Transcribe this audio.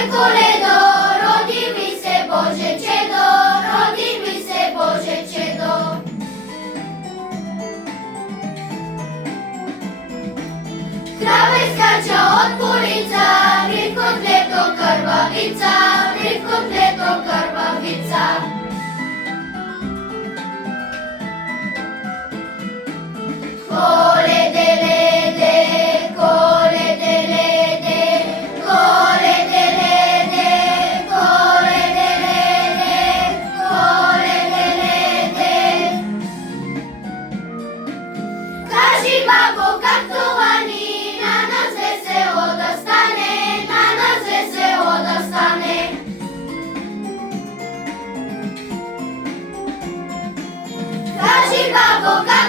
Ой, коледо, роди ми се Боже чедо, роди ми се Боже чедо. Крава искача од полица, вривкот лето крвавица, вривкот лето крвавица. Коледе леде, коледе леде, коледе леде, коледе леде, коледе леде. Кажи бабо как това ни, на нас весело да стане, на нас весело да стане. Кажи бабо как